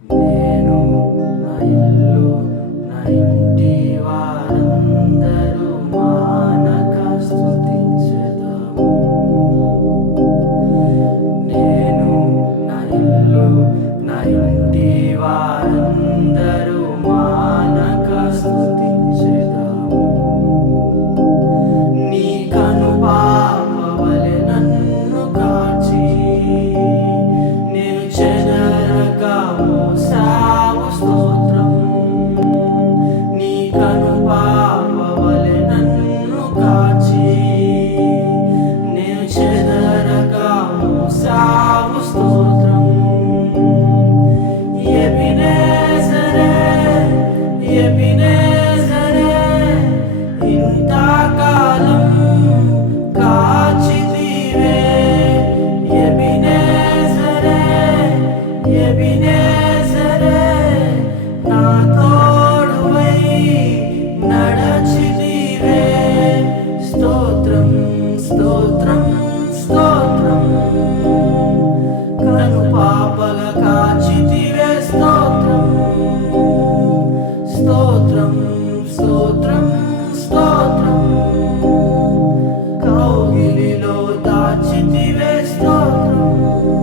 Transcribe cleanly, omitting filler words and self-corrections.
నేను నా ఇల్లు నా ఇంటి వారందరూ మానక స్తుతించెదము. నేను నా ఇల్లు నా ఇంటి వారందరూ మానక స్తుతించెదము. నీ కనుపాపవలె నన్ను కాచి నేను చెదరక మోసావు స్తోత్రం. నీ కనుపాపవలె నన్ను కాచి నేను చెదరక మోసావు స్తోత్రం. ఎబినేజరే ఎబినేజరే ఇంతకాలం కాచితివే. ఎబినేజరే ఎబినేజరే నా